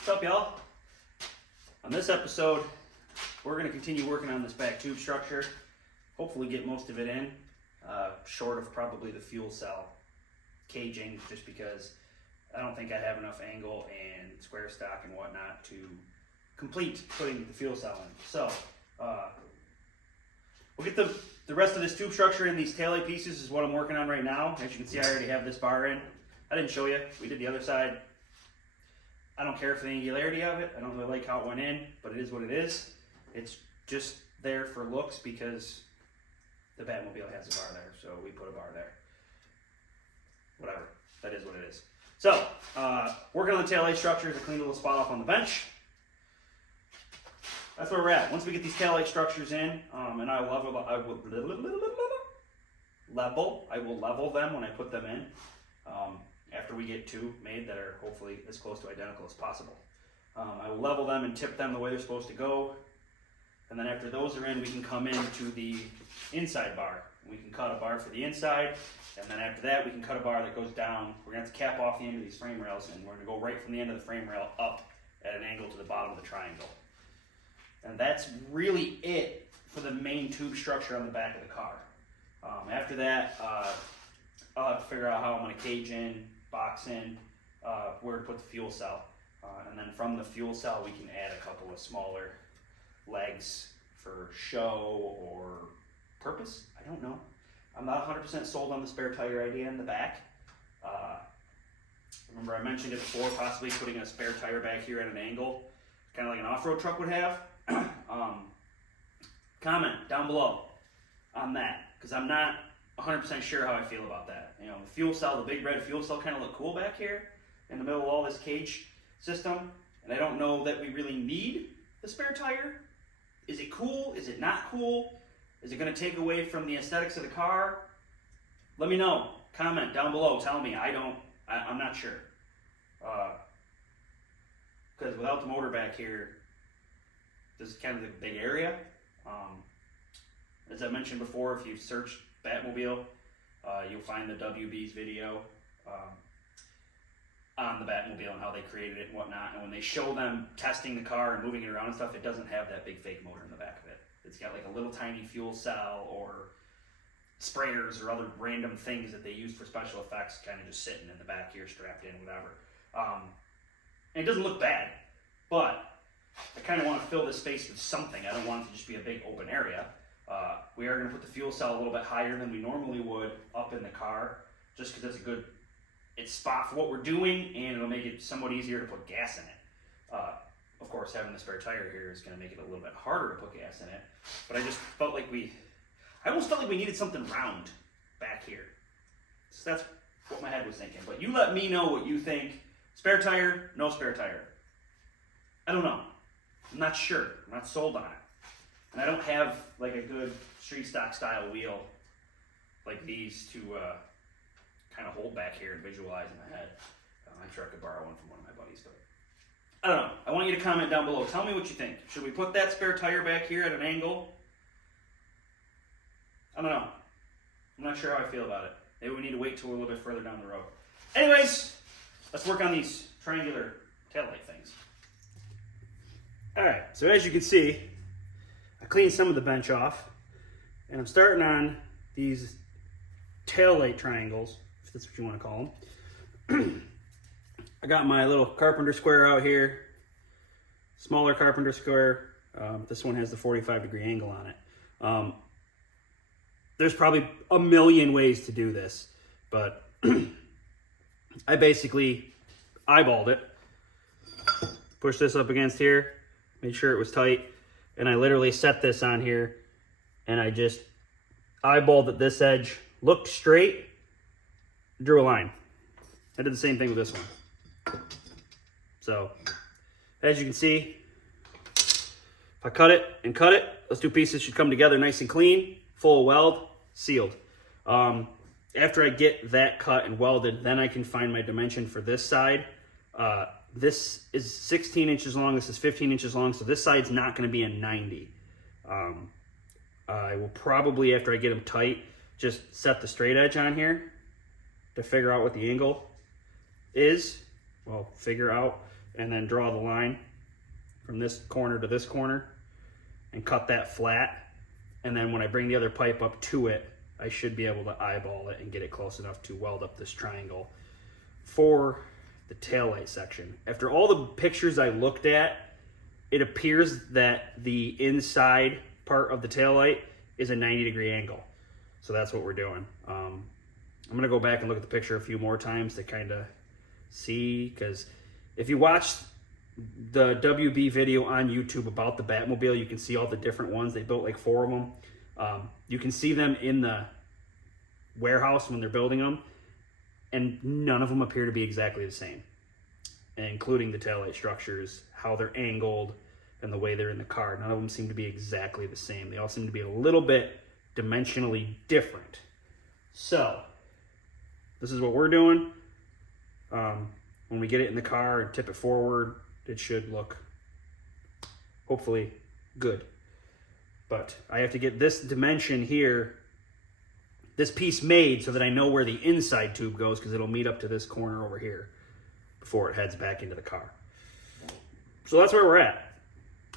What's up, y'all? On this episode, we're going to continue working on this back tube structure. Hopefully get most of it in, short of probably the fuel cell caging, just because I don't think I have enough angle and square stock and whatnot to complete putting the fuel cell in. So, we'll get the rest of this tube structure in. These taillight pieces is what I'm working on right now. As you can see, I already have this bar in. I didn't show you. We did the other side. I don't care for the angularity of it. I don't really like how it went in, but it is what it is. It's just there for looks because the Batmobile has a bar there, so we put a bar there. Whatever. That is what it is. So, working on the taillight structures, I cleaned a little spot off on the bench. That's where we're at. Once we get these taillight structures in, and I will level them when I put them in. After we get two made that are hopefully as close to identical as possible. I will level them and tip them the way they're supposed to go. And then after those are in, we can come into the inside bar. We can cut a bar for the inside, and then after that, we can cut a bar that goes down. We're gonna have to cap off the end of these frame rails, and we're gonna go right from the end of the frame rail up at an angle to the bottom of the triangle. And that's really it for the main tube structure on the back of the car. After that, I'll have to figure out how I'm gonna cage in, box in, where to put the fuel cell. And then from the fuel cell, we can add a couple of smaller legs for show or purpose. I don't know. I'm not 100% sold on the spare tire idea in the back. Remember I mentioned it before, possibly putting a spare tire back here at an angle, kind of like an off-road truck would have. Comment down below on that, because I'm not 100% sure how I feel about that. You know, the fuel cell, the big red fuel cell kind of look cool back here in the middle of all this cage system, and I don't know that we really need the spare tire. Is it cool? Is it not cool? Is it going to take away from the aesthetics of the car? Let me know. Comment down below. Tell me. I'm not sure. Because without the motor back here, this is kind of the big area. As I mentioned before, if you search Batmobile, you'll find the WB's video on the Batmobile and how they created it and whatnot. And when they show them testing the car and moving it around and stuff, it doesn't have that big fake motor in the back of it. It's got like a little tiny fuel cell or sprayers or other random things that they use for special effects kind of just sitting in the back here, strapped in, whatever. And it doesn't look bad, but I kind of want to fill this space with something. I don't want it to just be a big open area. We are going to put the fuel cell a little bit higher than we normally would up in the car, just because it's a good spot for what we're doing, and it'll make it somewhat easier to put gas in it. Of course, having the spare tire here is going to make it a little bit harder to put gas in it, but I just felt like I almost felt like we needed something round back here. So that's what my head was thinking, but you let me know what you think. Spare tire, no spare tire. I don't know. I'm not sure. I'm not sold on it. And I don't have like a good street stock style wheel like these to kind of hold back here and visualize in my head. I'm sure I could borrow one from one of my buddies, but I don't know. I want you to comment down below. Tell me what you think. Should we put that spare tire back here at an angle? I don't know. I'm not sure how I feel about it. Maybe we need to wait till we're a little bit further down the road. Anyways, let's work on these triangular taillight things. Alright, so as you can see, I cleaned some of the bench off, and I'm starting on these taillight triangles, if that's what you want to call them. I got my little carpenter square out here, smaller carpenter square. This one has the 45-degree angle on it. There's probably a million ways to do this, but I basically eyeballed it, pushed this up against here, made sure it was tight, and I literally set this on here, and I just eyeballed that this edge looked straight, drew a line. I did the same thing with this one. So, as you can see, if I cut it and cut it, those two pieces should come together nice and clean, full weld, sealed. After I get that cut and welded, then I can find my dimension for this side. This is 16 inches long, this is 15 inches long, so this side's not going to be a 90. I will probably, after I get them tight, just set the straight edge on here to figure out what the angle is. Well, figure out. and then draw the line from this corner to this corner and cut that flat. And then when I bring the other pipe up to it, I should be able to eyeball it and get it close enough to weld up this triangle for the taillight section. After all the pictures I looked at, it appears that the inside part of the taillight is a 90-degree angle. So that's what we're doing. I'm gonna go back and look at the picture a few more times to kind of see, because if you watch the WB video on YouTube about the Batmobile, you can see all the different ones. They built like 4 of them. You can see them in the warehouse when they're building them, and none of them appear to be exactly the same, including the taillight structures, how they're angled, and the way they're in the car. None of them seem to be exactly the same. They all seem to be a little bit dimensionally different. So this is what we're doing. When we get it in the car and tip it forward, it should look hopefully good. But I have to get this dimension here, this piece made, so that I know where the inside tube goes, because it'll meet up to this corner over here before it heads back into the car. So that's where we're at.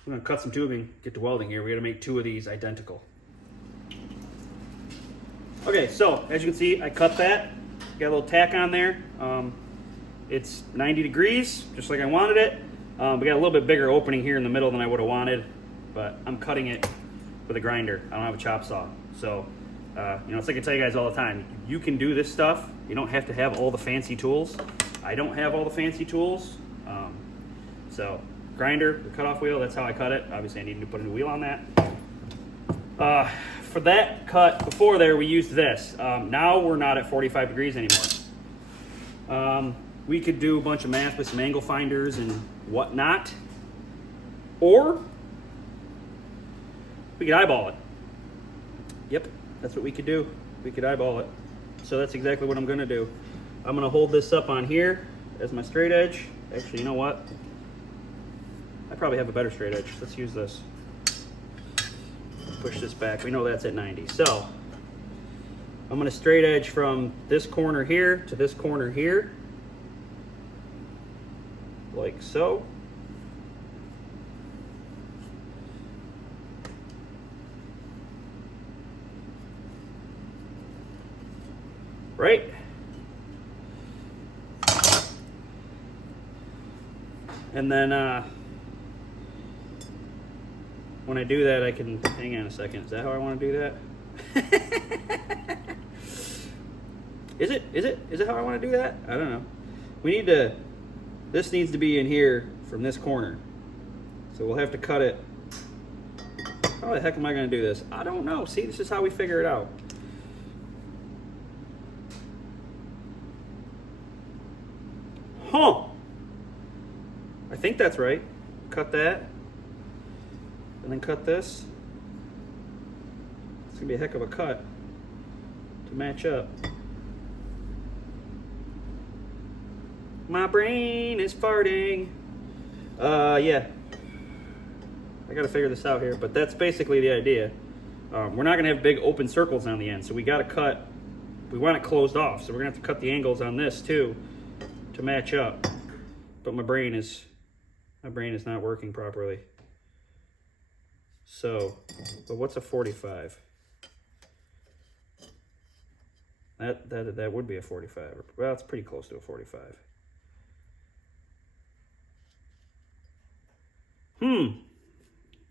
I'm gonna cut some tubing, get to welding here. We gotta make 2 of these identical. Okay, so as you can see, I cut that. Got a little tack on there. It's 90 degrees, just like I wanted it. We got a little bit bigger opening here in the middle than I would have wanted, but I'm cutting it with a grinder. I don't have a chop saw. So, it's like I tell you guys all the time, you can do this stuff. You don't have to have all the fancy tools. I don't have all the fancy tools. So, grinder, the cutoff wheel, that's how I cut it. Obviously, I need to put a new wheel on that. For that cut before there, we used this. Now we're not at 45 degrees anymore. We could do a bunch of math with some angle finders and whatnot, or we could eyeball it. Yep, that's what we could do. We could eyeball it. So that's exactly what I'm gonna do. I'm gonna hold this up on here as my straight edge. Actually, you know what? I probably have a better straight edge. Let's use this. Push this back. We know that's at 90. So I'm gonna straight edge from this corner here to this corner here, like so. Right? And then when I do that, I can, hang on a second, is that how I want to do that? Is it how I want to do that? I don't know. We need to, this needs to be in here from this corner. So we'll have to cut it. How the heck am I going to do this? I don't know. See, this is how we figure it out. Huh. I think that's right. Cut that. And then cut this. It's going to be a heck of a cut to match up. My brain is farting. Yeah. I gotta figure this out here, but that's basically the idea. We're not gonna have big open circles on the end, so we gotta cut, we want it closed off, so we're gonna have to cut the angles on this too to match up. But my brain is not working properly. So, but what's a 45? That would be a 45. Well, it's pretty close to a 45.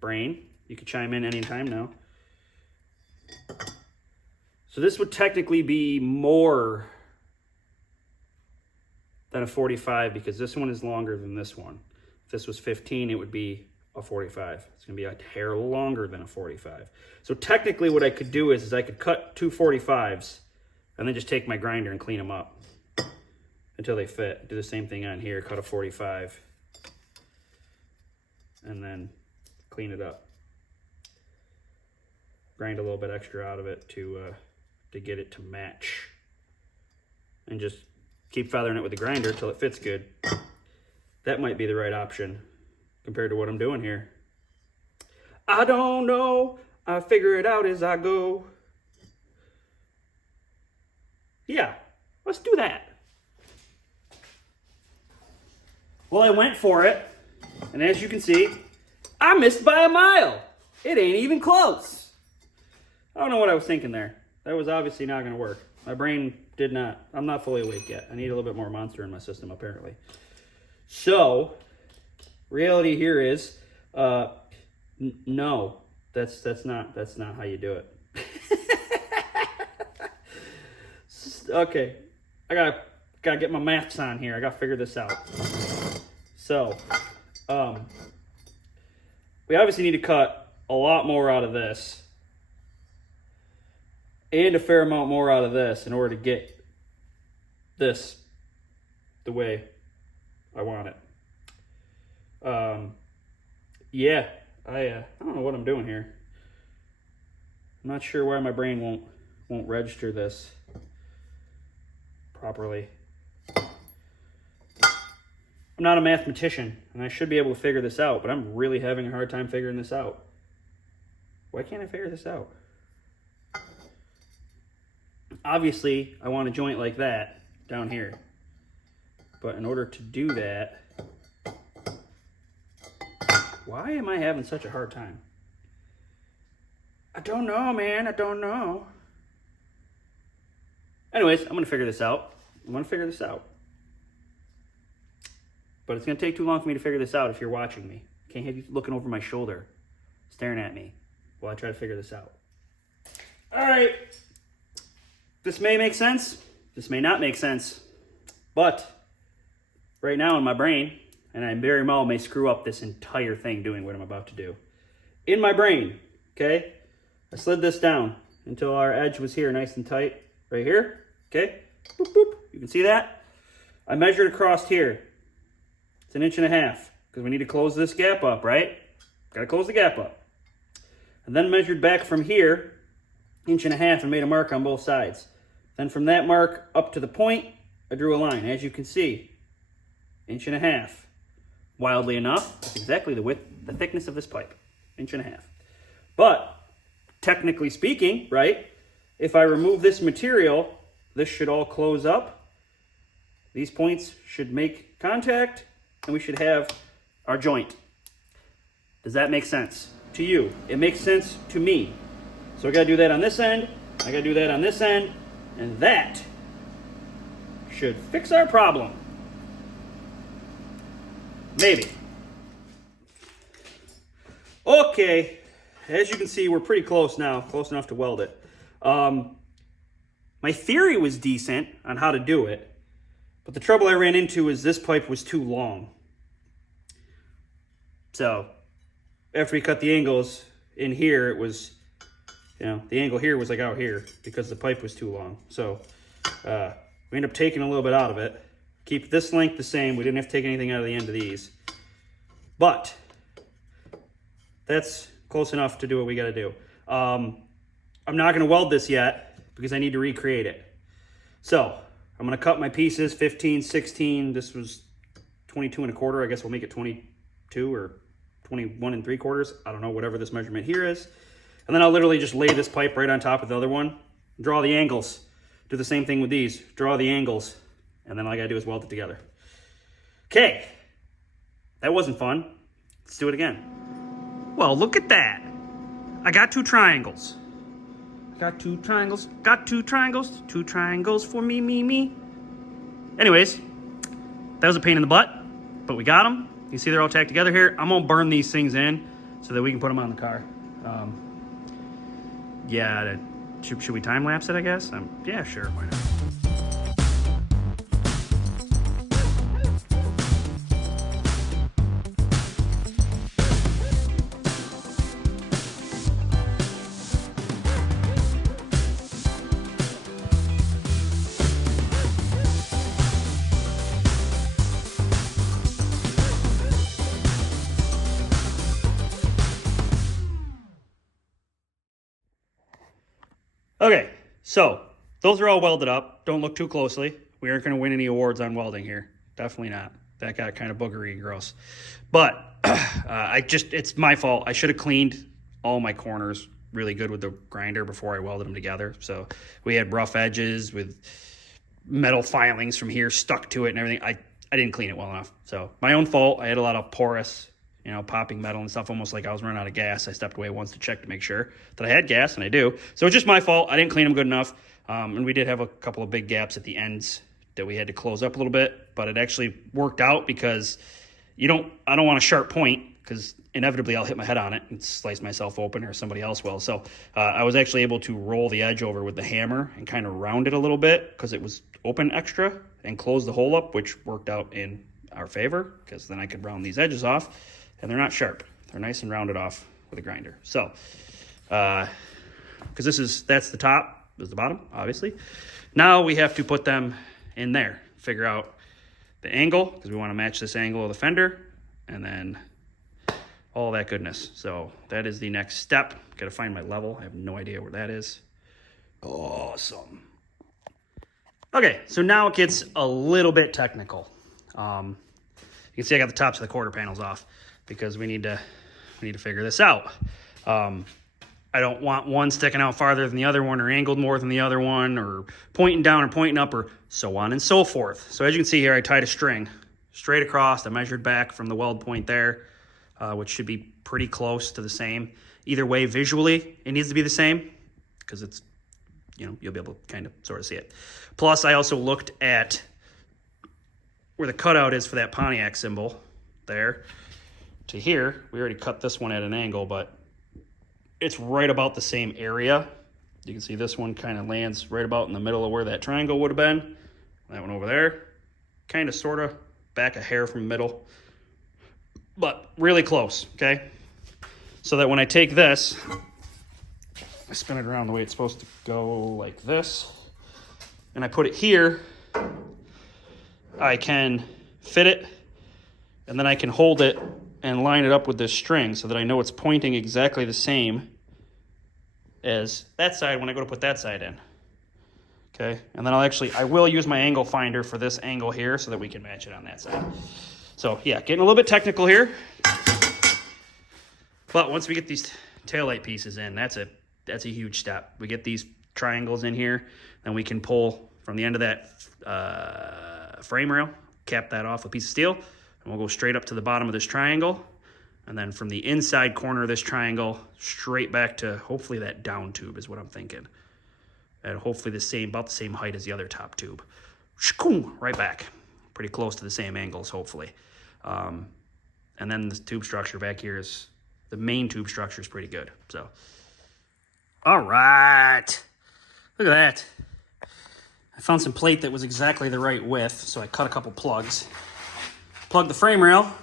Brain, you can chime in anytime now. So this would technically be more than a 45 because this one is longer than this one. If this was 15, it would be a 45. It's gonna be a hair longer than a 45. So technically what I could do is I could cut 2 45s and then just take my grinder and clean them up until they fit. Do the same thing on here, cut a 45 and then clean it up. Grind a little bit extra out of it to get it to match. And just keep feathering it with the grinder till it fits good. That might be the right option compared to what I'm doing here. I don't know. I figure it out as I go. Yeah, let's do that. Well, I went for it, and as you can see, I missed by a mile. It ain't even close. I don't know what I was thinking there. That was obviously not going to work. My brain did not. I'm not fully awake yet. I need a little bit more Monster in my system, apparently. So, reality here is, no, that's not how you do it. Okay, I gotta get my maths on here. I gotta figure this out. So, we obviously need to cut a lot more out of this, and a fair amount more out of this in order to get this the way I want it. Yeah, I don't know what I'm doing here. I'm not sure why my brain won't register this properly. I'm not a mathematician, and I should be able to figure this out, but I'm really having a hard time figuring this out. Why can't I figure this out? Obviously, I want a joint like that down here. But in order to do that, why am I having such a hard time? I don't know, man. I don't know. Anyways, I'm going to figure this out. But it's going to take too long for me to figure this out if you're watching me. Can't have you looking over my shoulder, staring at me while I try to figure this out. All right. This may make sense. This may not make sense. But right now in my brain, and I very well may screw up this entire thing doing what I'm about to do. In my brain, okay, I slid this down until our edge was here nice and tight right here, okay? Boop, boop. You can see that? I measured across here. It's 1.5 inches because we need to close this gap up, right? Got to close the gap up. And then measured back from here, 1.5 inches, and made a mark on both sides. Then from that mark up to the point, I drew a line. As you can see, 1.5 inches. Wildly enough, that's exactly the thickness of this pipe, 1.5 inches. But technically speaking, right, if I remove this material, this should all close up. These points should make contact, and we should have our joint. Does that make sense to you? It makes sense to me. So I gotta do that on this end, I gotta do that on this end, and that should fix our problem. Maybe. Okay, as you can see, we're pretty close now, close enough to weld it. My theory was decent on how to do it, but the trouble I ran into is this pipe was too long. So, after we cut the angles in here, it was, the angle here was like out here because the pipe was too long. So, we ended up taking a little bit out of it. Keep this length the same. We didn't have to take anything out of the end of these. But that's close enough to do what we got to do. I'm not going to weld this yet because I need to recreate it. So I'm going to cut my pieces 15, 16. This was 22.25. I guess we'll make it 22 or 21.75. I don't know, whatever this measurement here is. And then I'll literally just lay this pipe right on top of the other one. Draw the angles. Do the same thing with these. Draw the angles. And then all I gotta do is weld it together. Okay, that wasn't fun. Let's do it again. Well, look at that. I got 2 triangles. Got 2 triangles, got 2 triangles, 2 triangles for me. Anyways, that was a pain in the butt, but we got them. You see they're all tacked together here. I'm gonna burn these things in so that we can put them on the car. Yeah, should we time lapse it, I guess? Yeah, sure, why not? Okay, so those are all welded up. Don't look too closely. We aren't going to win any awards on welding here. Definitely not. That got kind of boogery and gross. But it's my fault. I should have cleaned all my corners really good with the grinder before I welded them together. So we had rough edges with metal filings from here stuck to it and everything. I didn't clean it well enough. So my own fault. I had a lot of porous, popping metal and stuff, almost like I was running out of gas. I stepped away once to check to make sure that I had gas, and I do. So it's just my fault. I didn't clean them good enough. And we did have a couple of big gaps at the ends that we had to close up a little bit, but it actually worked out because I don't want a sharp point, because inevitably I'll hit my head on it and slice myself open, or somebody else will. So I was actually able to roll the edge over with the hammer and kind of round it a little bit because it was open extra, and close the hole up, which worked out in our favor because then I could round these edges off, and they're not sharp. They're nice and rounded off with a grinder. So, because that's the top, this is the bottom, obviously. Now we have to put them in there, figure out the angle, because we want to match this angle of the fender, and then all that goodness. So that is the next step. Got to find my level. I have no idea where that is. Awesome. Okay, so now it gets a little bit technical. You can see I got the tops of the quarter panels off because we need to figure this out. I don't want one sticking out farther than the other one, or angled more than the other one, or pointing down or pointing up, or so on and so forth. So as you can see here, I tied a string straight across. I measured back from the weld point there, which should be pretty close to the same. Either way, visually, it needs to be the same because it's, you'll be able to kind of sort of see it. Plus, I also looked at where the cutout is for that Pontiac symbol there to here. We already cut this one at an angle, but it's right about the same area. You can see this one kind of lands right about in the middle of where that triangle would have been. That one over there, kind of sort of back a hair from the middle, but really close, okay? So that when I take this, I spin it around the way it's supposed to go, like this, and I put it here, I can fit it, and then I can hold it and line it up with this string so that I know it's pointing exactly the same as that side when I go to put that side in. Okay, and then I will use my angle finder for this angle here so that we can match it on that side. So yeah, getting a little bit technical here. But once we get these taillight pieces in, that's a huge step. We get these triangles in here, then we can pull from the end of that frame rail, cap that off with a piece of steel, and we'll go straight up to the bottom of this triangle, and then from the inside corner of this triangle, straight back to hopefully that down tube is what I'm thinking. And hopefully about the same height as the other top tube. Right back. Pretty close to the same angles, hopefully. And then the tube structure back here the main tube structure is pretty good. So, all right. Look at that. I found some plate that was exactly the right width, so I cut a couple plugs. Plugged the frame rail,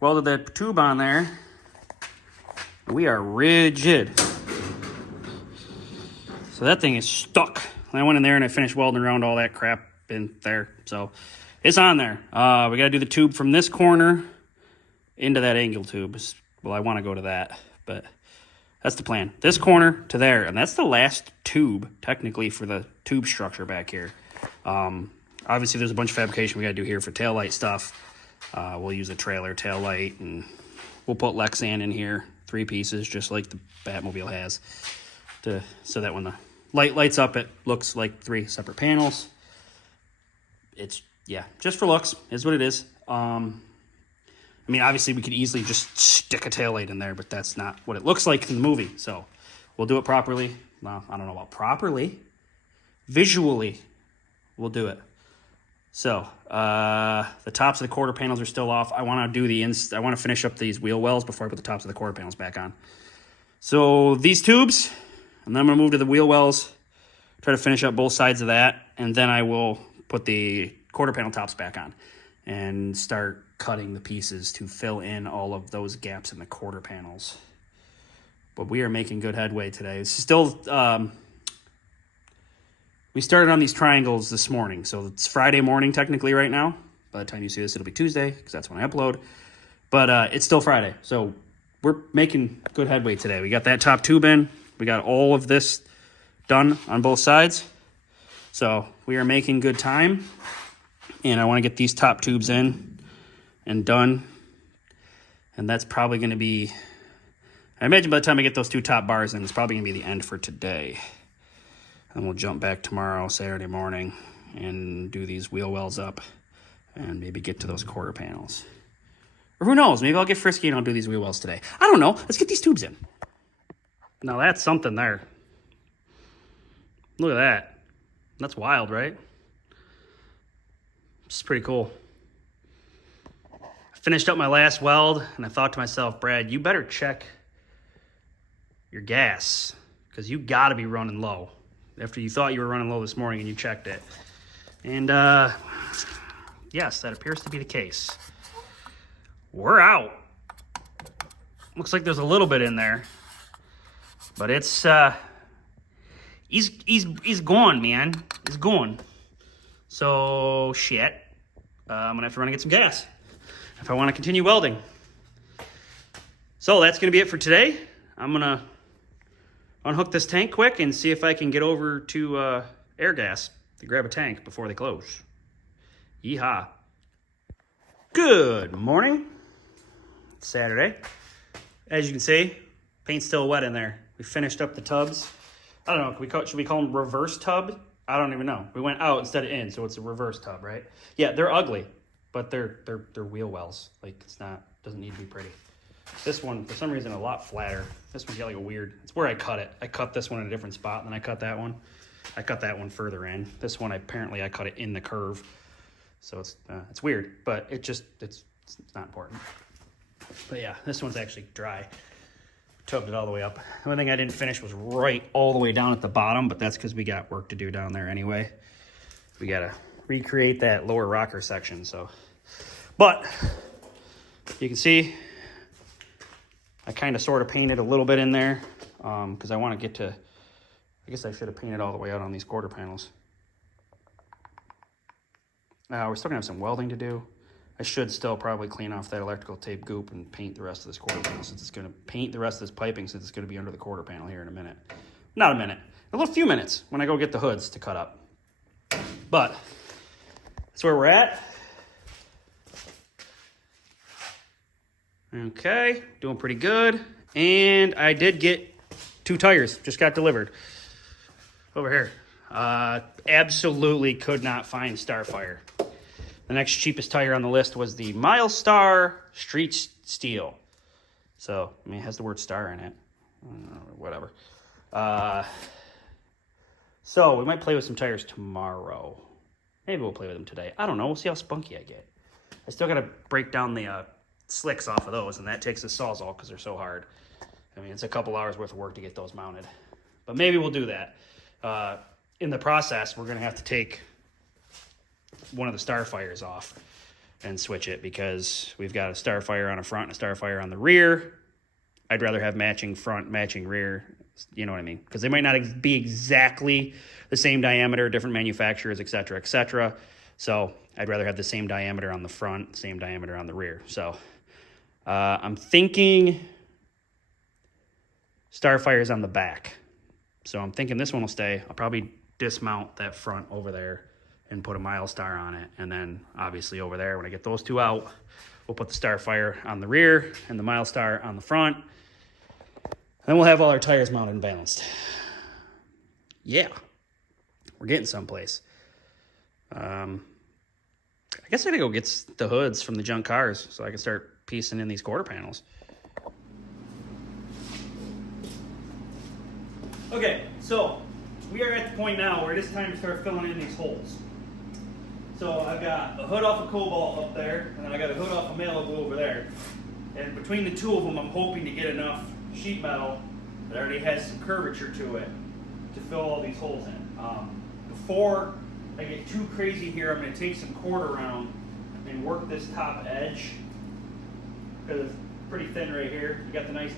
welded that tube on there. We are rigid. So that thing is stuck. And I went in there and I finished welding around all that crap in there. So it's on there. We got to do the tube from this corner into that angle tube. Well, I want to go to that, but that's the plan. This corner to there, and that's the last tube, technically, for the tube structure back here. Obviously, there's a bunch of fabrication we got to do here for taillight stuff. We'll use a trailer taillight, and we'll put Lexan in here, 3 pieces, just like the Batmobile has, so that when the light lights up, it looks like 3 separate panels. It's, yeah, just for looks, is what it is. I mean, obviously, we could easily just stick a taillight in there, but that's not what it looks like in the movie. So we'll do it properly. Well, I don't know about properly. Visually, we'll do it. So the tops of the quarter panels are still off. I want to finish up these wheel wells before I put the tops of the quarter panels back on. So these tubes, and then I'm going to move to the wheel wells, try to finish up both sides of that, and then I will put the quarter panel tops back on and start cutting the pieces to fill in all of those gaps in the quarter panels. But we are making good headway today. It's still, we started on these triangles this morning, so it's Friday morning technically right now. By the time you see this, it'll be Tuesday, because that's when I upload. But it's still Friday, so we're making good headway today. We got that top tube in. We got all of this done on both sides. So we are making good time. And I want to get these top tubes in and done. And that's probably going to be, I imagine by the time I get those 2 top bars in, it's probably going to be the end for today. And we'll jump back tomorrow, Saturday morning, and do these wheel wells up. and maybe get to those quarter panels. Or who knows, maybe I'll get frisky and I'll do these wheel wells today. I don't know. Let's get these tubes in. Now that's something there. Look at that. That's wild, right? It's pretty cool. I finished up my last weld and I thought to myself, Brad, you better check your gas because you got to be running low after you thought you were running low this morning and you checked it. And yes, that appears to be the case. We're out. Looks like there's a little bit in there, but it's he's gone, man. He's gone. So shit. I'm gonna have to run and get some gas if I want to continue welding. So that's gonna be it for today. I'm gonna unhook this tank quick and see if I can get over to Air Gas to grab a tank before they close. Yeehaw. Good morning. It's Saturday. As you can see, paint's still wet in there. We finished up the tubs. I don't know, should we call them reverse tub? I don't even know. We went out instead of in, so it's a reverse tub, right? Yeah, they're ugly, but they're wheel wells. Like, doesn't need to be pretty. This one, for some reason, a lot flatter. This one's got like a weird, it's where I cut it. I cut this one in a different spot, and then I cut that one. I cut that one further in. This one, apparently I cut it in the curve. So it's weird, but it's not important. But yeah, this one's actually dry. Tubbed it all the way up. The only thing I didn't finish was right all the way down at the bottom, but that's because we got work to do down there anyway. We gotta recreate that lower rocker section, so. But you can see I kind of sort of painted a little bit in there because I want to get to, I guess I should have painted all the way out on these quarter panels. We're still gonna have some welding to do. I should still probably clean off that electrical tape goop and paint the rest of this quarter panel since it's going to paint the rest of this piping since it's going to be under the quarter panel here in a minute. Not a minute, a few minutes when I go get the hoods to cut up. But that's where we're at. Okay, doing pretty good. And I did get 2 tires, just got delivered. Over here. Absolutely could not find Starfire. The next cheapest tire on the list was the Milestar Street Steel. So, I mean, it has the word star in it. Whatever. So, we might play with some tires tomorrow. Maybe we'll play with them today. I don't know. We'll see how spunky I get. I still got to break down the slicks off of those, and that takes a Sawzall because they're so hard. I mean, it's a couple hours worth of work to get those mounted. But maybe we'll do that. In the process, we're going to have to take one of the Starfires off and switch it because we've got a Starfire on the front and a Starfire on the rear. I'd rather have matching front, matching rear, you know what I mean? Because they might not be exactly the same diameter, different manufacturers, et cetera, et cetera. So I'd rather have the same diameter on the front, same diameter on the rear. So I'm thinking Starfire's on the back. So I'm thinking this one will stay. I'll probably dismount that front over there and put a Milestar on it. And then obviously over there, when I get those 2 out, we'll put the Starfire on the rear and the Milestar on the front. Then we'll have all our tires mounted and balanced. Yeah, we're getting someplace. I guess I gotta go get the hoods from the junk cars so I can start piecing in these quarter panels. Okay, so we are at the point now where it is time to start filling in these holes. So I've got a hood off of Cobalt up there, and then I got a hood off of Malibu over there. And between the 2 of them, I'm hoping to get enough sheet metal that already has some curvature to it to fill all these holes in. Before I get too crazy here, I'm going to take some quarter round and work this top edge because it's pretty thin right here. You got the nice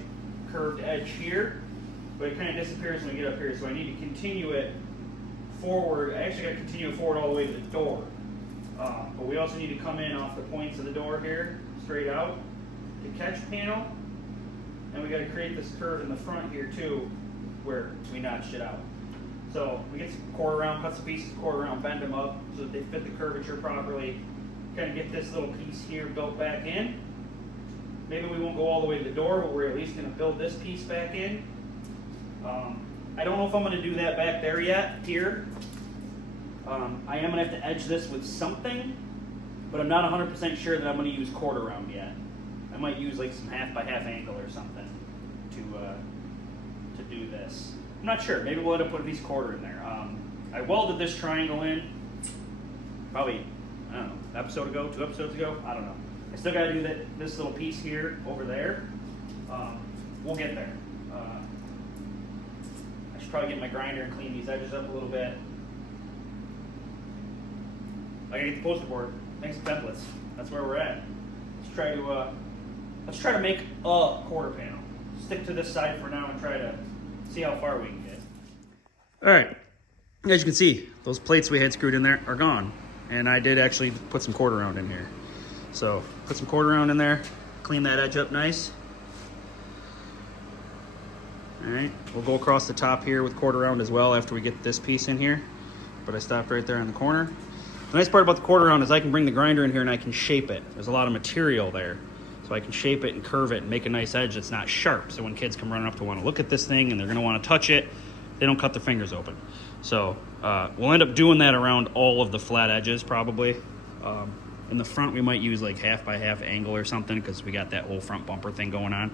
curved edge here, but it kind of disappears when we get up here. So I need to continue it forward. I actually got to continue it forward all the way to the door. But we also need to come in off the points of the door here, straight out, to catch panel. And we got to create this curve in the front here too, where we notched it out. So we get some quarter round, cut some pieces, quarter round, bend them up so that they fit the curvature properly. Kind of get this little piece here built back in. Maybe we won't go all the way to the door, but we're at least going to build this piece back in. I don't know if I'm going to do that back there yet, here. I am going to have to edge this with something, but I'm not 100% sure that I'm going to use quarter round yet. I might use like some 1/2x1/2 angle or something to do this. I'm not sure. Maybe we'll end up putting a piece of quarter in there. I welded this triangle in probably, I don't know, an episode ago, 2 episodes ago. I don't know. I still got to do this little piece here over there. We'll get there. I should probably get my grinder and clean these edges up a little bit. I gotta get the poster board. Thanks to templates. That's where we're at. Let's try to make a quarter panel. Stick to this side for now and try to see how far we can get. All right. As you can see, those plates we had screwed in there are gone. And I did actually put some quarter round in here. So put some quarter round in there, clean that edge up nice. All right, we'll go across the top here with quarter round as well after we get this piece in here. But I stopped right there in the corner. The nice part about the quarter round is I can bring the grinder in here and I can shape it. There's a lot of material there. So I can shape it and curve it and make a nice edge that's not sharp. So when kids come running up to want to look at this thing and they're gonna want to touch it, they don't cut their fingers open. So we'll end up doing that around all of the flat edges probably. In the front we might use like 1/2x1/2 angle or something because we got that whole front bumper thing going on.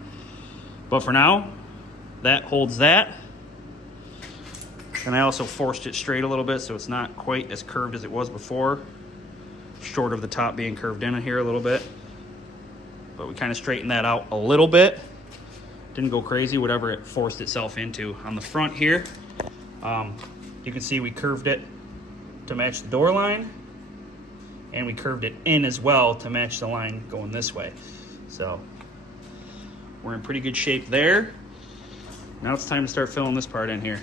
But for now, that holds that. And I also forced it straight a little bit so it's not quite as curved as it was before. Short of the top being curved in here a little bit. But we kind of straightened that out a little bit. Didn't go crazy, whatever it forced itself into. On the front here, you can see we curved it to match the door line. And we curved it in as well to match the line going this way. So we're in pretty good shape there. Now it's time to start filling this part in here.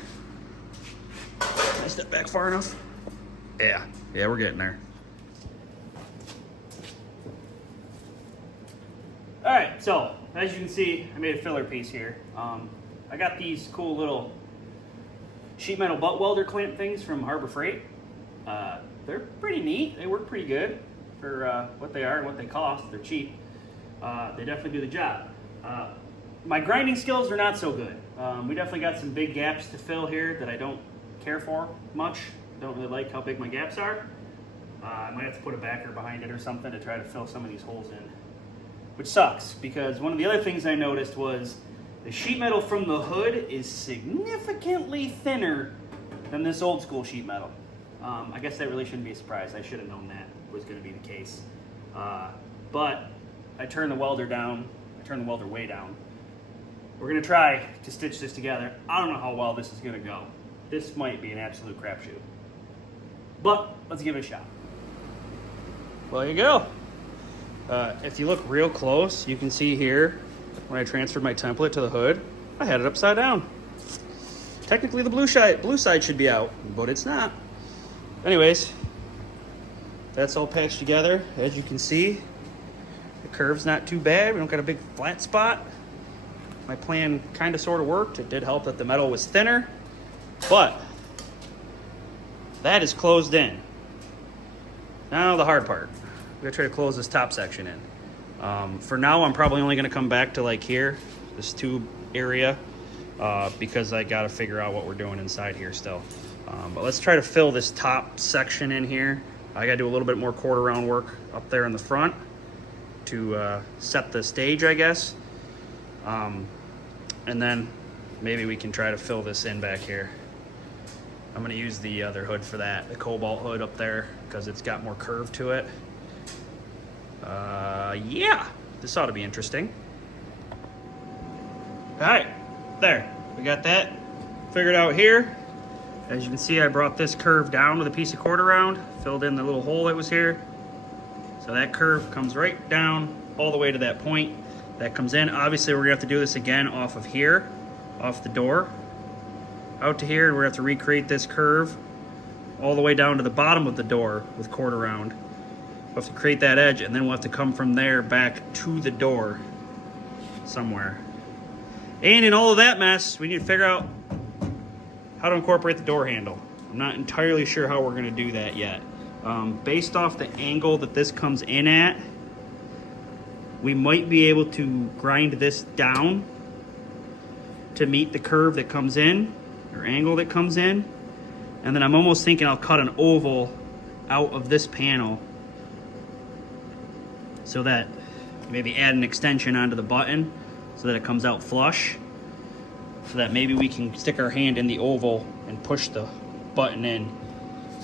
Can I step back far enough? Yeah, we're getting there. All right, so as you can see, I made a filler piece here. I got these cool little sheet metal butt welder clamp things from Harbor Freight. They're pretty neat. They work pretty good for what they are and what they cost. They're cheap. They definitely do the job. My grinding skills are not so good. We definitely got some big gaps to fill here that I don't care for much. Don't really like how big my gaps are. I might have to put a backer behind it or something to try to fill some of these holes in, which sucks because one of the other things I noticed was the sheet metal from the hood is significantly thinner than this old school sheet metal. I guess that really shouldn't be a surprise. I should have known that was going to be the case. But I turned the welder down. I turned the welder way down. We're going to try to stitch this together. I don't know how well this is going to go. This might be an absolute crapshoot. But let's give it a shot. Well, there you go. If you look real close, you can see here when I transferred my template to the hood, I had it upside down. Technically the blue side should be out, but it's not. Anyways, that's all patched together. As you can see, the curve's not too bad. We don't got a big flat spot. My plan kind of sort of worked. It did help that the metal was thinner, but that is closed in. Now the hard part. We gotta try to close this top section in. For now, I'm probably only gonna come back to like here, this tube area, because I gotta figure out what we're doing inside here still. But let's try to fill this top section in here. I gotta do a little bit more quarter round work up there in the front to set the stage, I guess. And then maybe we can try to fill this in back here. I'm gonna use the other hood for that, the cobalt hood up there, because it's got more curve to it. Yeah, this ought to be interesting. All right, there, we got that figured out here. As you can see, I brought this curve down with a piece of quarter round, filled in the little hole that was here. So that curve comes right down all the way to that point. That comes in. Obviously, we're gonna have to do this again off of here, off the door, out to here, and we're gonna have to recreate this curve all the way down to the bottom of the door with quarter round. We'll have to create that edge, and then we'll have to come from there back to the door somewhere. And in all of that mess, we need to figure out how to incorporate the door handle. I'm not entirely sure how we're gonna do that yet. Based off the angle that this comes in at, we might be able to grind this down to meet the curve that comes in, or angle that comes in. And then I'm almost thinking I'll cut an oval out of this panel so that maybe add an extension onto the button so that it comes out flush, so that maybe we can stick our hand in the oval and push the button in.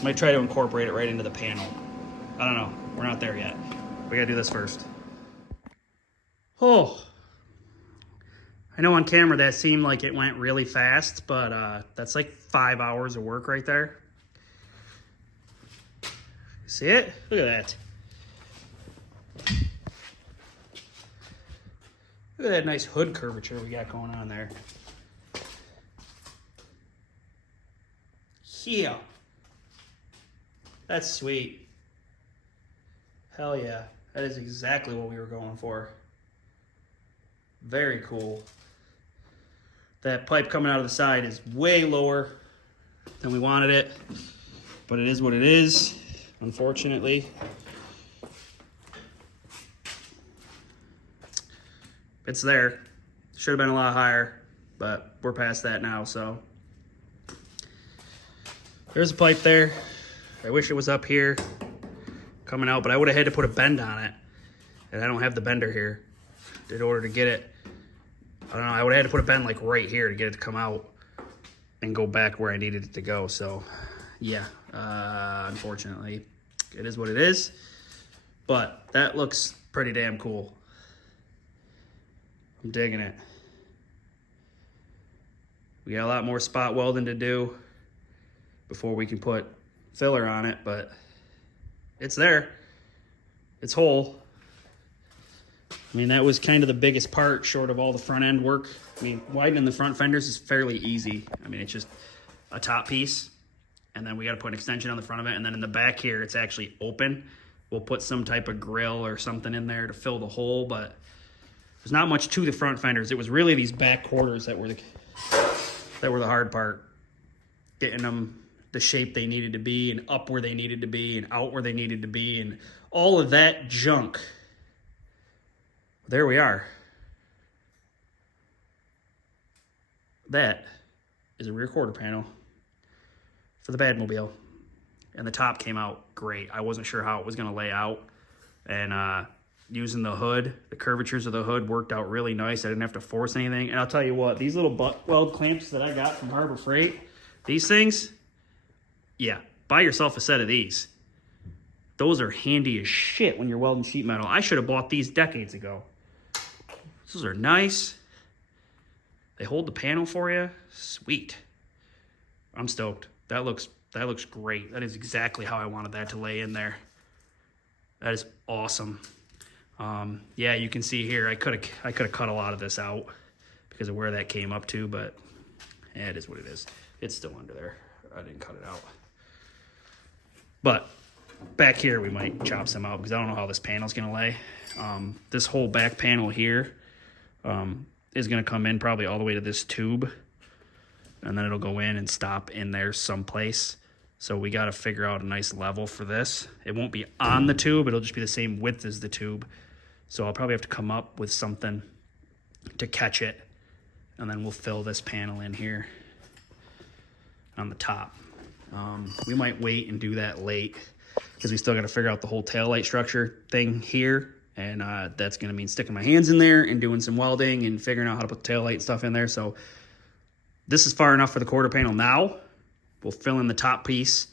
Might try to incorporate it right into the panel. I don't know, we're not there yet. We gotta do this first. Oh, I know on camera that seemed like it went really fast, but that's like 5 hours of work right there. See it? Look at that. Look at that nice hood curvature we got going on there. Yeah. That's sweet. Hell yeah. That is exactly what we were going for. Very cool. That pipe coming out of the side is way lower than we wanted it, but it is what it is, unfortunately. It's there. Should have been a lot higher, but we're past that now, so. There's a pipe there. I wish it was up here coming out, but I would have had to put a bend on it, and I don't have the bender here in order to get it. I don't know, I would have had to put a bend like right here to get it to come out and go back where I needed it to go. So yeah, unfortunately it is what it is, but that looks pretty damn cool. I'm digging it. We got a lot more spot welding to do before we can put filler on it, but it's there. It's whole. I mean, that was kind of the biggest part, short of all the front end work. I mean, widening the front fenders is fairly easy. I mean, it's just a top piece, and then we got to put an extension on the front of it, and then in the back here, it's actually open. We'll put some type of grill or something in there to fill the hole, but there's not much to the front fenders. It was really these back quarters that were the hard part. Getting them the shape they needed to be, and up where they needed to be, and out where they needed to be, and all of that junk. There we are. That is a rear quarter panel for the Badmobile. And the top came out great. I wasn't sure how it was going to lay out. And using the hood, the curvatures of the hood worked out really nice. I didn't have to force anything. And I'll tell you what, these little butt weld clamps that I got from Harbor Freight, these things, yeah, buy yourself a set of these. Those are handy as shit when you're welding sheet metal. I should have bought these decades ago. Those are nice. They hold the panel for you. Sweet. I'm stoked. That looks great. That is exactly how I wanted that to lay in there. That is awesome. Yeah, you can see here, I could have cut a lot of this out because of where that came up to, but yeah, it is what it is. It's still under there. I didn't cut it out. But back here, we might chop some out because I don't know how this panel's going to lay. This whole back panel here is going to come in probably all the way to this tube, and then it'll go in and stop in there someplace. So we got to figure out a nice level for this. It won't be on the tube. It'll just be the same width as the tube. So I'll probably have to come up with something to catch it, and then we'll fill this panel in here on the top. We might wait and do that late because we still got to figure out the whole taillight structure thing here. And that's going to mean sticking my hands in there and doing some welding and figuring out how to put the taillight stuff in there. So this is far enough for the quarter panel now. We'll fill in the top piece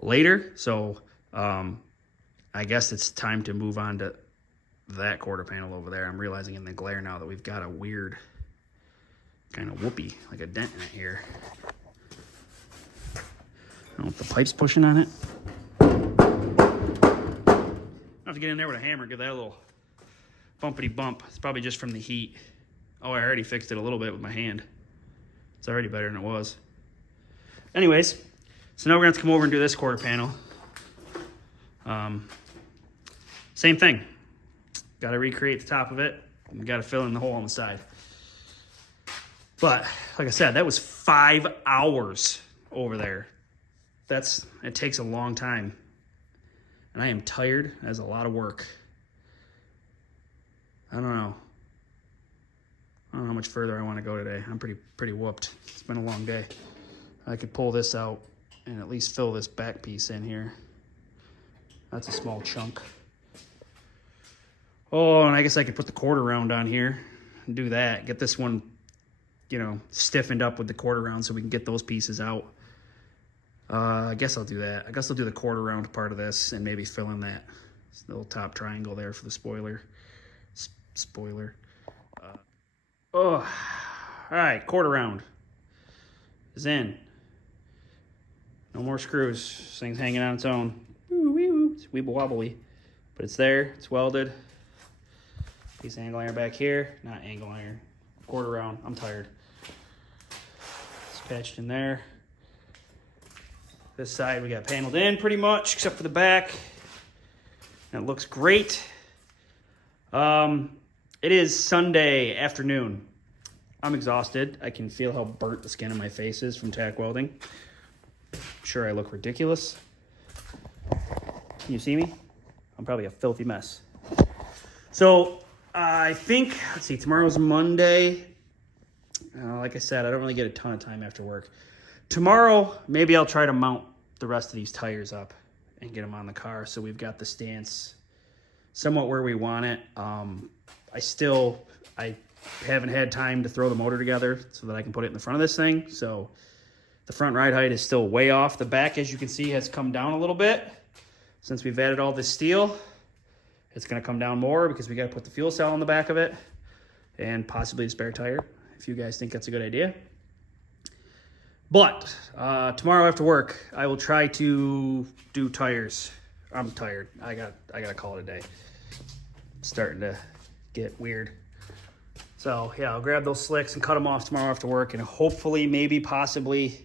later. So I guess it's time to move on to that quarter panel over there. I'm realizing in the glare now that we've got a weird kind of whoopee, like a dent in it here. I don't know if the pipe's pushing on it. I have to get in there with a hammer and give that a little bumpity bump. It's probably just from the heat. Oh, I already fixed it a little bit with my hand. It's already better than it was. Anyways, so now we're going to have to come over and do this quarter panel. Same thing. Got to recreate the top of it. And we got to fill in the hole on the side. But, like I said, that was 5 hours over there. It takes a long time. And I am tired. That's a lot of work. I don't know how much further I want to go today. I'm pretty whooped. It's been a long day. I could pull this out and at least fill this back piece in here. That's a small chunk. Oh, and I guess I could put the quarter round on here and do that. Get this one, you know, stiffened up with the quarter round so we can get those pieces out. I guess I'll do that. I guess I'll do the quarter round part of this and maybe fill in that little top triangle there for the spoiler. All right, quarter round is in. No more screws. This thing's hanging on its own. It's weeble wobbly, but it's there. It's welded. Piece of angle iron back here. Not angle iron. Quarter round. I'm tired. It's patched in there. This side we got paneled in pretty much, except for the back. That looks great. It is Sunday afternoon. I'm exhausted. I can feel how burnt the skin on my face is from tack welding. I'm sure I look ridiculous. Can you see me? I'm probably a filthy mess. So I think, let's see, tomorrow's Monday. Like I said, I don't really get a ton of time after work. Tomorrow, maybe I'll try to mount the rest of these tires up and get them on the car so we've got the stance somewhat where we want it. I haven't had time to throw the motor together so that I can put it in the front of this thing. So the front ride height is still way off. The back, as you can see, has come down a little bit. Since we've added all this steel, it's going to come down more because we got to put the fuel cell on the back of it and possibly a spare tire, if you guys think that's a good idea. But tomorrow after work, I will try to do tires. I'm tired. I gotta call it a day. It's starting to get weird. So yeah, I'll grab those slicks and cut them off tomorrow after work, and hopefully, maybe, possibly,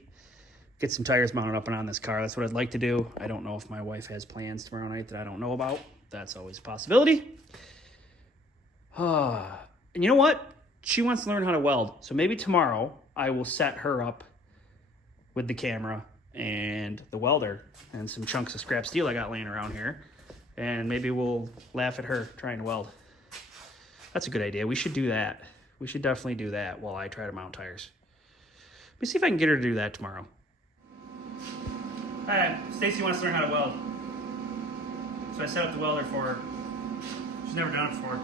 get some tires mounted up and on this car. That's what I'd like to do. I don't know if my wife has plans tomorrow night that I don't know about. That's always a possibility. And you know what? She wants to learn how to weld. So maybe tomorrow I will set her up with the camera and the welder and some chunks of scrap steel I got laying around here. And maybe we'll laugh at her trying to weld. That's a good idea. We should do that. We should definitely do that while I try to mount tires. Let me see if I can get her to do that tomorrow. Hi, Stacie wants to learn how to weld. So I set up the welder for her. She's never done it before.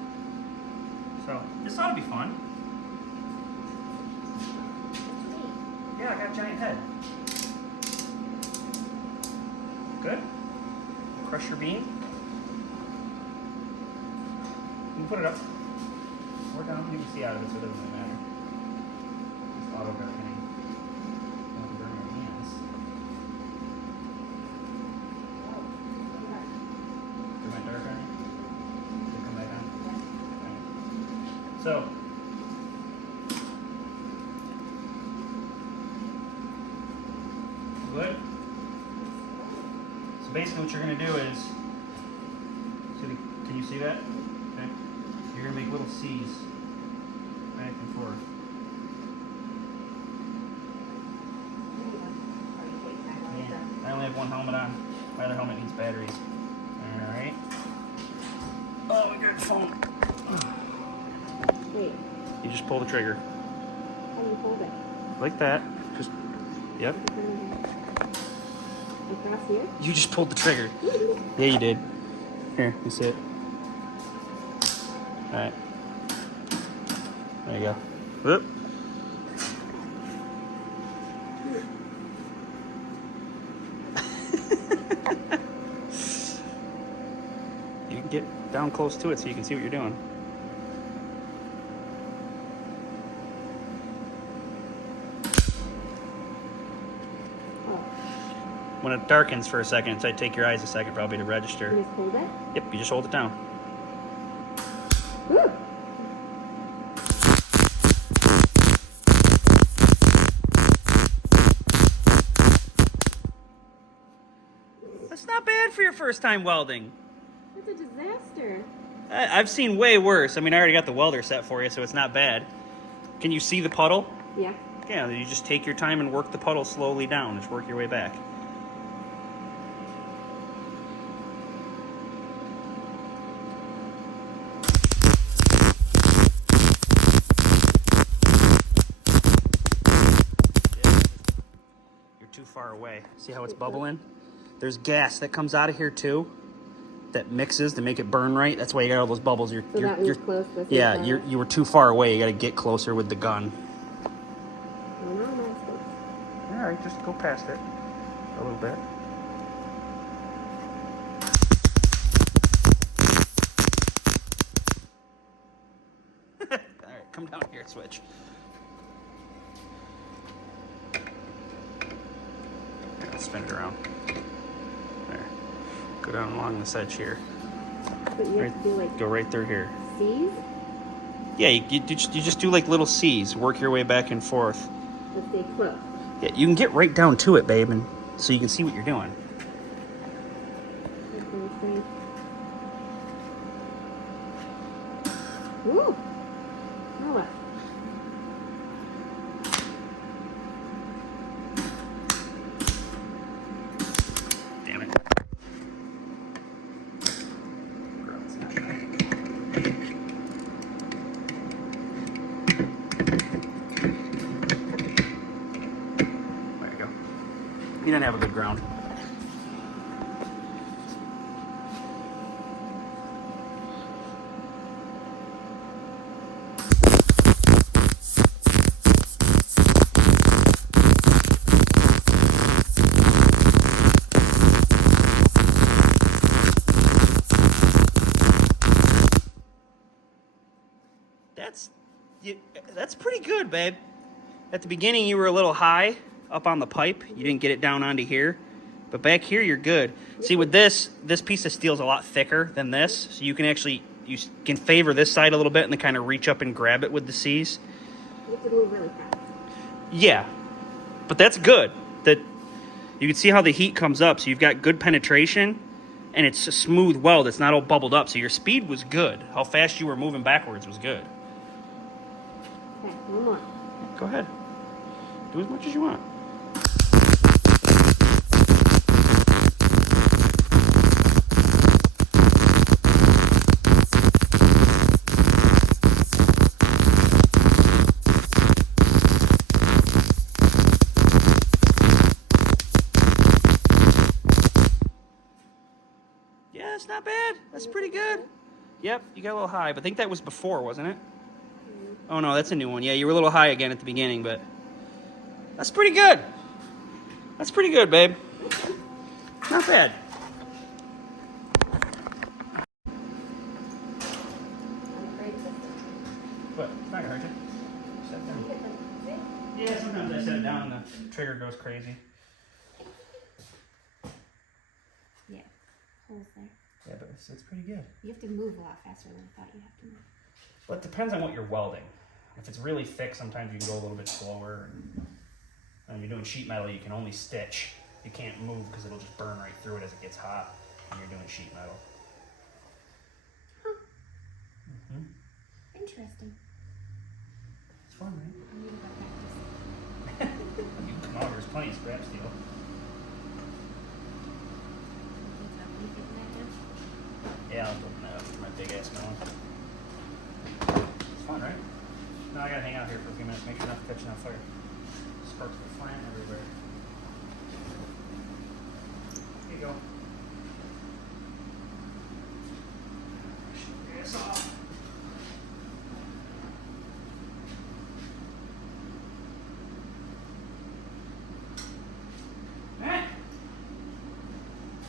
So this ought to be fun. Yeah, I got a giant head. Good. Crush your beam. You can put it up or down. You can see out of it, so it doesn't really matter. Just auto darkening. Don't burn your hands. Is my dark on you? Did it come back on? Okay. So. Good. So basically what you're going to do is, can you see that? Okay. You're going to make little C's back and forth. Yeah. I only have one helmet on. My other helmet needs batteries. Alright. Oh, we got phone. Wait. You just pull the trigger. How do you hold it? Like that. Just, yep. Across here? You just pulled the trigger. Yeah, you did. Here, you see it. Alright. There you go. Whoop. You can get down close to it so you can see what you're doing. When it darkens for a second, so take your eyes a second probably to register. You just hold it? Yep, you just hold it down. Woo! That's not bad for your first time welding. That's a disaster. I've seen way worse. I mean, I already got the welder set for you, so it's not bad. Can you see the puddle? Yeah. Yeah, you just take your time and work the puddle slowly down. Just work your way back. Too far away. See how it's bubbling? There's gas that comes out of here too. that mixes to make it burn right. That's why you got all those bubbles. So that one's close. This yeah, is you were too far away. You got to get closer with the gun. All right, just go past it a little bit. All right, come down here, switch. Here, spin it around. There. Go down along this edge here. But you have to do like go right through here. C's? Yeah, you just do like little C's. Work your way back and forth. Let's stay close. Yeah, you can get right down to it, babe, and so you can see what you're doing. Ooh. Now what? Damn it. There you go. You didn't have a good ground. That's pretty good, babe. At the beginning, you were a little high up on the pipe. You didn't get it down onto here. But back here, you're good. See, with this piece of steel is a lot thicker than this. So you can favor this side a little bit and then kind of reach up and grab it with the C's. You have to move really fast. Yeah. But that's good. That you can see how the heat comes up. So you've got good penetration. And it's a smooth weld. It's not all bubbled up. So your speed was good. How fast you were moving backwards was good. Okay, one more. Go ahead. Do as much as you want. Yeah, that's not bad. That's pretty good. Yep, you got a little high, but I think that was before, wasn't it? Oh no, that's a new one. Yeah, you were a little high again at the beginning, but that's pretty good. That's pretty good, babe. Not bad. What? It's not gonna hurt you. Set it down. Yeah, sometimes I set it down and the trigger goes crazy. Yeah, holes there. Yeah, but it's pretty good. You have to move a lot faster than I thought you have to move. Well, it depends on what you're welding. If it's really thick, sometimes you can go a little bit slower. And when you're doing sheet metal, you can only stitch. You can't move because it'll just burn right through it as it gets hot when you're doing sheet metal. Huh. Mm-hmm. Interesting. It's fun, right? I need to go practice. You can come over. There's plenty of scrap steel. Yeah, I'll open that up for my big ass melon. It's fun, right? Now I gotta hang out here for a few minutes, make sure nothing's catching on fire. Sparks are flying everywhere. Here you go. Yes, off. Alright.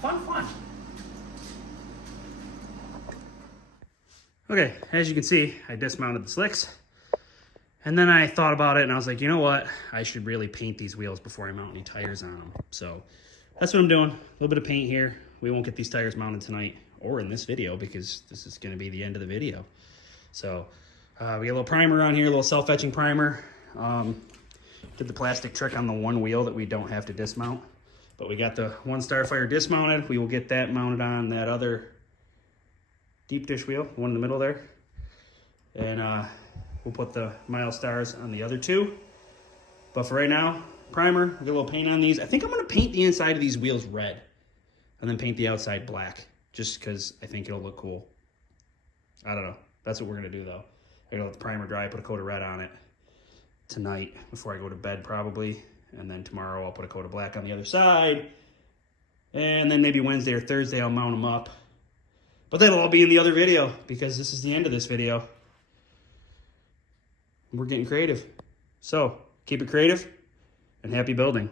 Fun. Okay, as you can see, I dismounted the slicks. And then I thought about it and I was like, you know what? I should really paint these wheels before I mount any tires on them. So that's what I'm doing. A little bit of paint here. We won't get these tires mounted tonight or in this video because this is gonna be the end of the video. So we got a little primer on here, a little self-etching primer. Did the plastic trick on the one wheel that we don't have to dismount. But we got the one Starfire dismounted. We will get that mounted on that other deep dish wheel, one in the middle there. And we'll put the Milestars on the other two. But for right now, primer, get a little paint on these. I think I'm gonna paint the inside of these wheels red and then paint the outside black just because I think it'll look cool. I don't know. That's what we're gonna do though. I'm gonna let the primer dry, put a coat of red on it tonight before I go to bed probably. And then tomorrow I'll put a coat of black on the other side. And then maybe Wednesday or Thursday I'll mount them up. But that'll all be in the other video because this is the end of this video. We're getting creative. So keep it creative and happy building.